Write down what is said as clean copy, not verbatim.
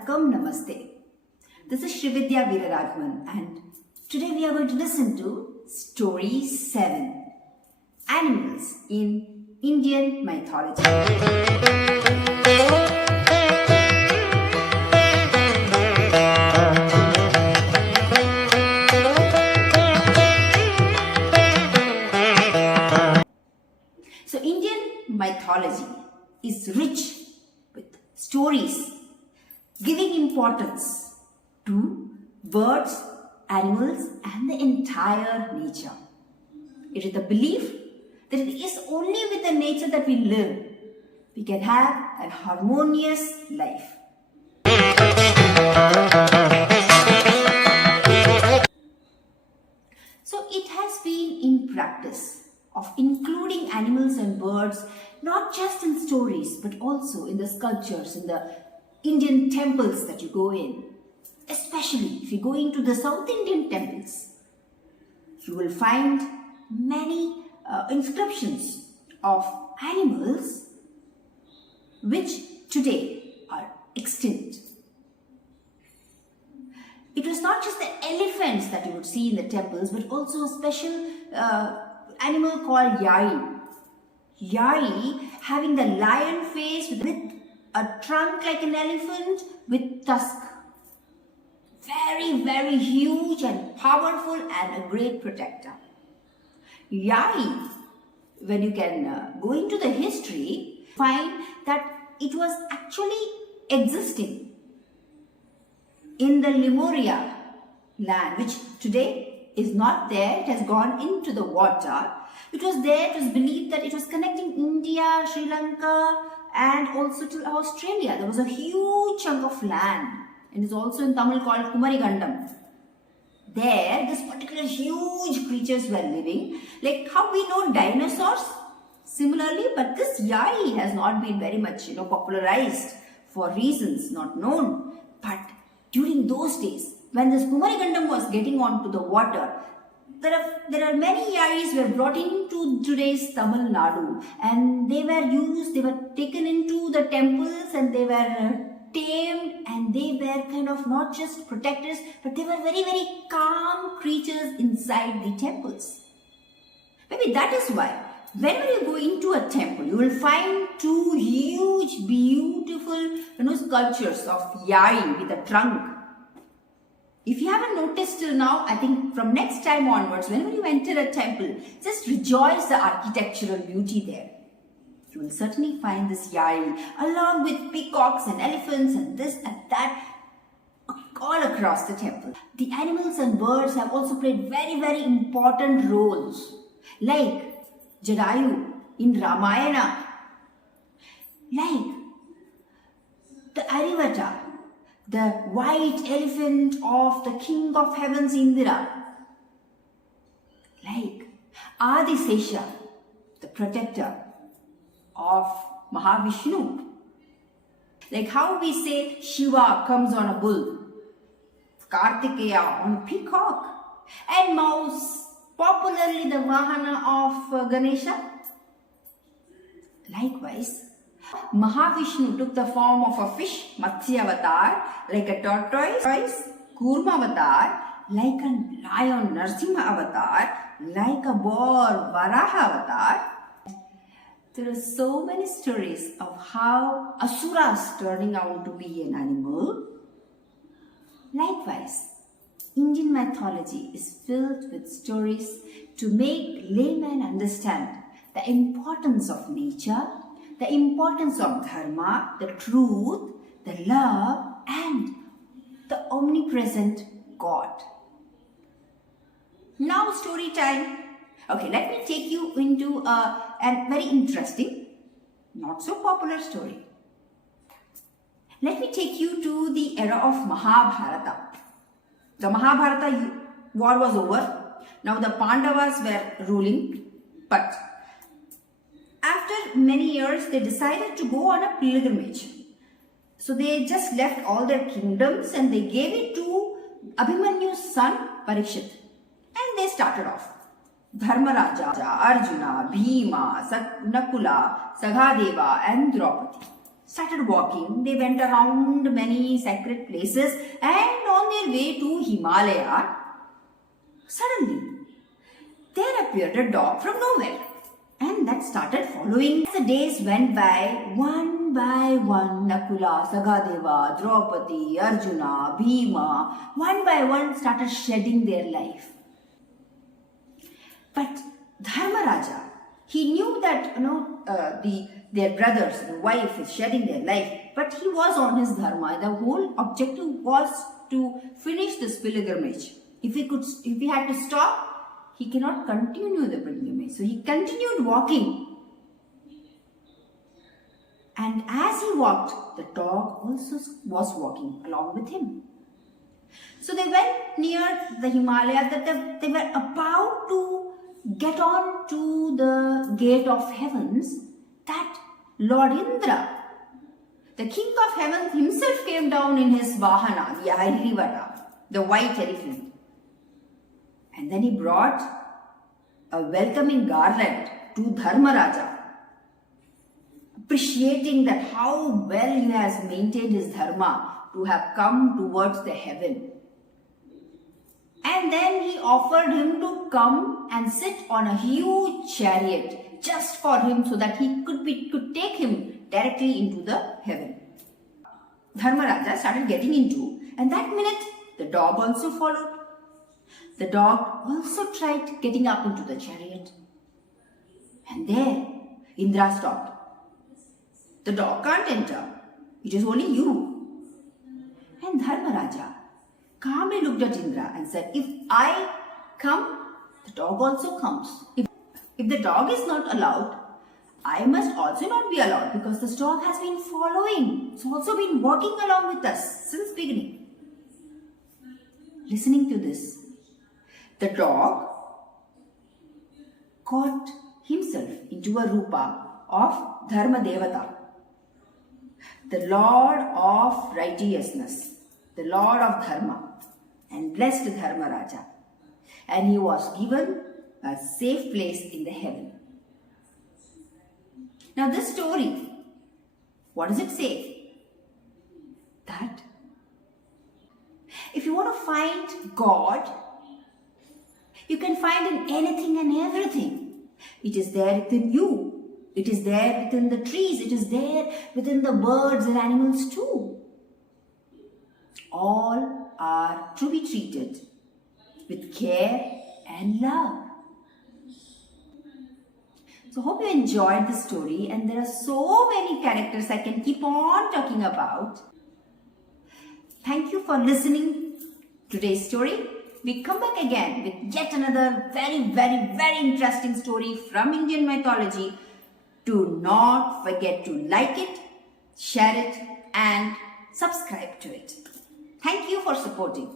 Vanakkam Namaste. This is Srividya Veeraraghavan and today we are going to listen to Story 7, Animals in Indian Mythology. So Indian mythology is rich with stories giving importance to birds, animals and the entire nature. It is the belief that it is only with the nature that we live, we can have a harmonious life. So it has been in practice of including animals and birds not just in stories but also in the sculptures, in the Indian temples that you go in. Especially if you go into the South Indian temples, you will find many inscriptions of animals which today are extinct. It was not just the elephants that you would see in the temples, but also a special animal called Yai. Yai having the lion face with a trunk like an elephant with tusk. Very, very huge and powerful and a great protector. Yai, when you can go into the history, find that it was actually existing in the Lemuria land, which today is not there. It has gone into the water. It was there. It was believed that it was connecting India, Sri Lanka and also to Australia. There was a huge chunk of land, and it's also in Tamil called Kumarigandam. There, this particular huge creatures were living, like how we know dinosaurs. Similarly, but this Yai has not been very much, popularized for reasons not known. But during those days, when this Kumarigandam was getting onto the water, there are many Yais were brought into today's Tamil Nadu, and they were taken into the temples and they were tamed, and they were kind of not just protectors, but they were very, very calm creatures inside the temples. Maybe that is why whenever you go into a temple, you will find two huge, beautiful, sculptures of Yai with a trunk. If you haven't noticed till now, I think from next time onwards, whenever you enter a temple, just rejoice the architectural beauty there. You will certainly find this Yai along with peacocks and elephants and this and that all across the temple. The animals and birds have also played very, very important roles, like Jadayu in Ramayana, like the Arivata, the white elephant of the king of heavens Indra, like Adisesha, the protector of Mahavishnu. Like how we say Shiva comes on a bull, Kartikeya on a peacock, and mouse, popularly the Vahana of Ganesha. Likewise, Mahavishnu took the form of a fish, Matsya avatar, like a tortoise, Kurma avatar, like a lion, Narsimha avatar, like a boar, Varaha avatar. There are so many stories of how Asuras turning out to be an animal. Likewise, Indian mythology is filled with stories to make laymen understand the importance of nature, the importance of dharma, the truth, the love and the omnipresent God. Now story time. Okay, let me take you into a very interesting, not so popular story. Let me take you to the era of Mahabharata. The Mahabharata war was over. Now the Pandavas were ruling, but after many years they decided to go on a pilgrimage. So they just left all their kingdoms and they gave it to Abhimanyu's son Parikshit. And they started off. Dharmaraja, Arjuna, Bhima, Nakula, Saghadeva and Draupadi. started walking. They went around many sacred places, and on their way to Himalaya, suddenly there appeared a dog from nowhere, and that started following. As the days went by one, Nakula, Sagadeva, Draupadi, Arjuna, Bhima, one by one started shedding their life. But Dharmaraja, he knew that their brothers, the wife is shedding their life, but he was on his dharma. The whole objective was to finish this pilgrimage. If he had to stop, he cannot continue the pilgrimage. So he continued walking. And as he walked, the dog also was walking along with him. So they went near the Himalaya, that they were about to get on to the gate of heavens, that Lord Indra, the king of heaven himself, came down in his Vahana, the Airivara, the white elephant. And then he brought a welcoming garland to Dharmaraja, appreciating that how well he has maintained his dharma to have come towards the heaven. And then he offered him to come and sit on a huge chariot just for him, so that he could take him directly into the heaven. Dharmaraja started getting into, and that minute the dog also followed. The dog also tried getting up into the chariot. And there Indra stopped. The dog can't enter. It is only you. And Dharmaraja calmly looked at Indra and said, if I come, the dog also comes. If the dog is not allowed, I must also not be allowed, because this dog has been following. It's also been walking along with us since beginning. Listening to this, the dog got himself into a rupa of Dharma Devata, the Lord of righteousness, the Lord of Dharma, and blessed Dharmaraja. And he was given a safe place in the heaven. Now this story, what does it say? That if you want to find God, you can find in anything and everything. It is there within you. It is there within the trees. It is there within the birds and animals too. All are to be treated with care and love. So hope you enjoyed the story, and there are so many characters I can keep on talking about. Thank you for listening to today's story. We come back again with yet another very, very, very interesting story from Indian mythology. Do not forget to like it, share it, and subscribe to it. Thank you for supporting.